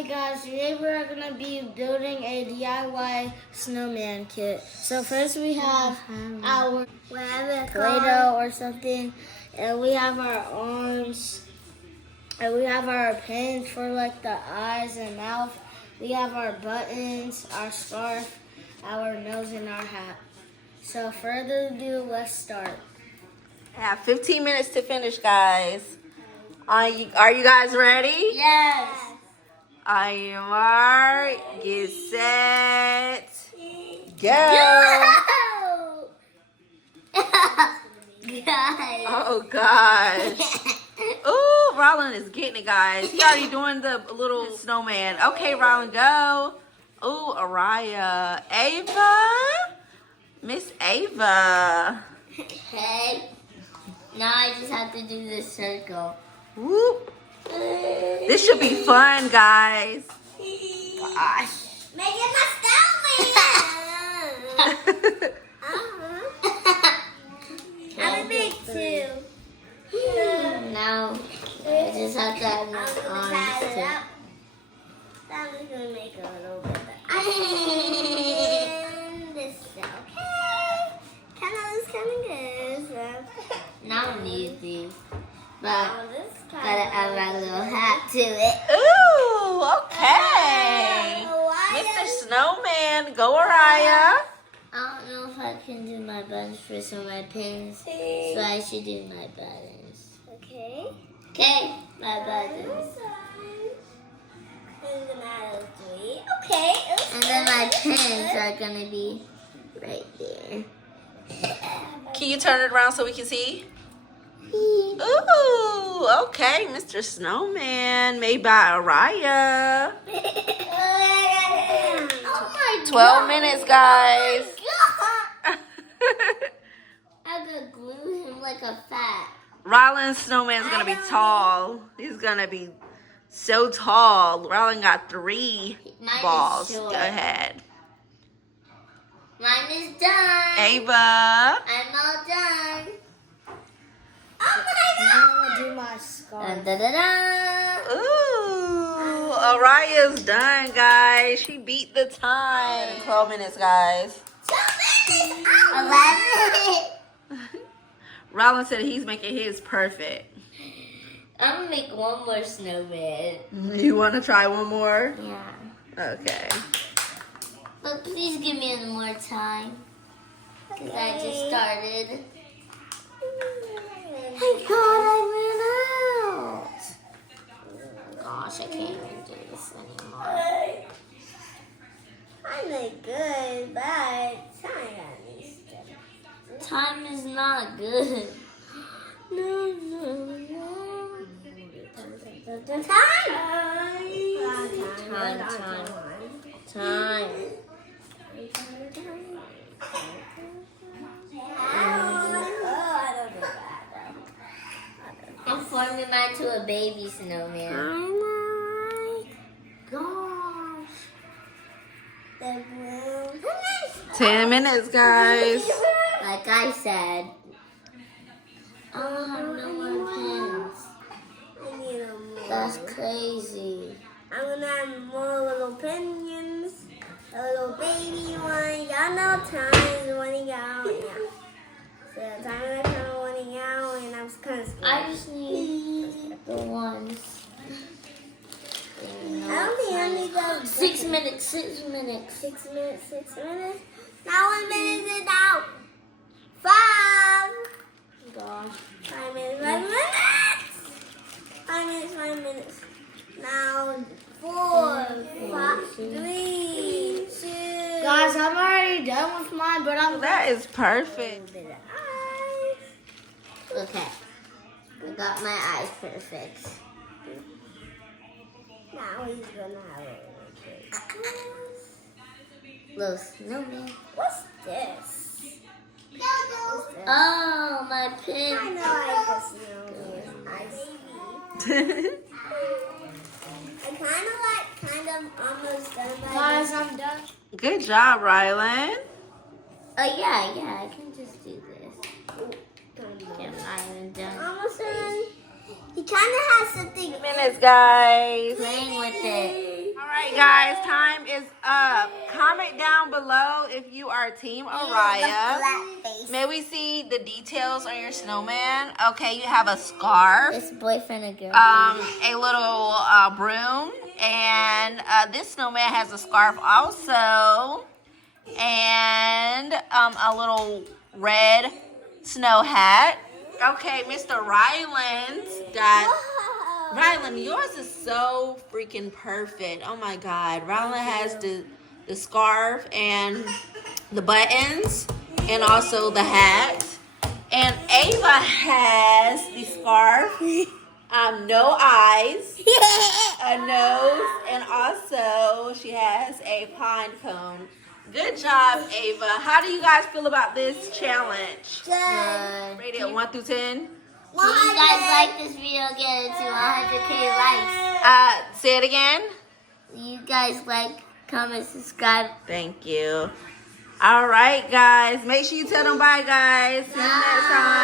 Hey guys, today we're going to be building a DIY snowman kit. So first we have our Play-Doh or something, and we have our arms, and we have our pins for like the eyes and mouth. We have our buttons, our scarf, our nose, and our hat. So further ado, let's start. I have 15 minutes to finish, guys. Are you guys ready? Yes. On your mark, get set, go. Oh, gosh. Ooh, Rollin is getting it, guys. He already doing the little snowman. Okay, Rollin, go. Ooh, Araya. Ava. Miss Ava. Okay. Now I just have to do this circle. Whoop. This should be fun, guys. Gosh. Make it my snowman. I'm a big too. Now I just have to have my arms too. I'm just gonna make a little bit. And this is okay. Kind of looks kind of good. So. Now I'm easy, but Oh, this gotta add my little hat to it. Ooh, okay. Why Mr. Snowman, go Araya. I don't know if I can do my buttons first or my pins, so I should do my buttons. Okay. Okay, my buttons. And then I have 3. Okay. And then my pins are gonna be right there. Can you turn it around so we can see? Ooh, okay, Mr. Snowman, made by Araya. Oh my 12 minutes, guys. I could glue him like a fat. Rollin's snowman's gonna be tall. He's gonna be so tall. Rollin got 3 Mine is balls. Go short. ahead. Mine is done. Ava. I'm all done. Oh Now I'll do my scarf. Da, da, da. Ooh, Araya's done, guys. She beat the time. 12 minutes, guys. 11. Rollin said he's making his perfect. I'm gonna make one more snowman. You want to try one more? Yeah. Okay. But please give me one more time. Because I just started. Thank God I ran out. Gosh, I can't even do this anymore. I look good, but Time is not good. No, no, no. time. Time. I'm forming mine to a baby snowman. Gosh. 10 minutes, guys. Like I said, I don't have no more pins. That's crazy. I'm gonna have more little pinions, a little baby one. Y'all know time is running out. Yeah. So time is kind of running out, and I'm kind of scared. I just need the ones. I don't think I need those. 6 minutes, 6 minutes. 6 minutes, 6 minutes. Now 1 minute is out. 5. Gosh. 5 minutes, 5 minutes. 5 minutes, 5 minutes. Now 4, 5, 3, 2. Guys, I'm already done with mine, but I'm That is perfect. okay. I got my eyes perfect. Now he's gonna have a Little snowman. What's this? Oh, my I pin. know I can snowman. I see. I kind of almost done by Guys, I'm done. Good job, Rylan. Oh, yeah, I can just do this. Okay, I'm not even done. almost done. He kind of has something. 10 minutes, guys. Playing with it. right, guys, time is up. Comment down below if you are Team Araya. May we see the details on your snowman? Okay, you have a scarf. It's boyfriend and girlfriend. A little broom, and this snowman has a scarf also, and a little red snow hat. Okay, Mr. Ryland's got. Ryland, yours is so freaking perfect. Oh my God, Ryland has the scarf and the buttons, and also the hat. And Ava has the scarf, no eyes, a nose, and also she has a pine cone. Good job, Ava. How do you guys feel about this challenge? Good. Rated 1 through 10. If you guys like this video, get it to 100K likes. Say it again. You guys like, comment, subscribe. Thank you. All right, guys. Make sure you tell them bye, guys. See you next time.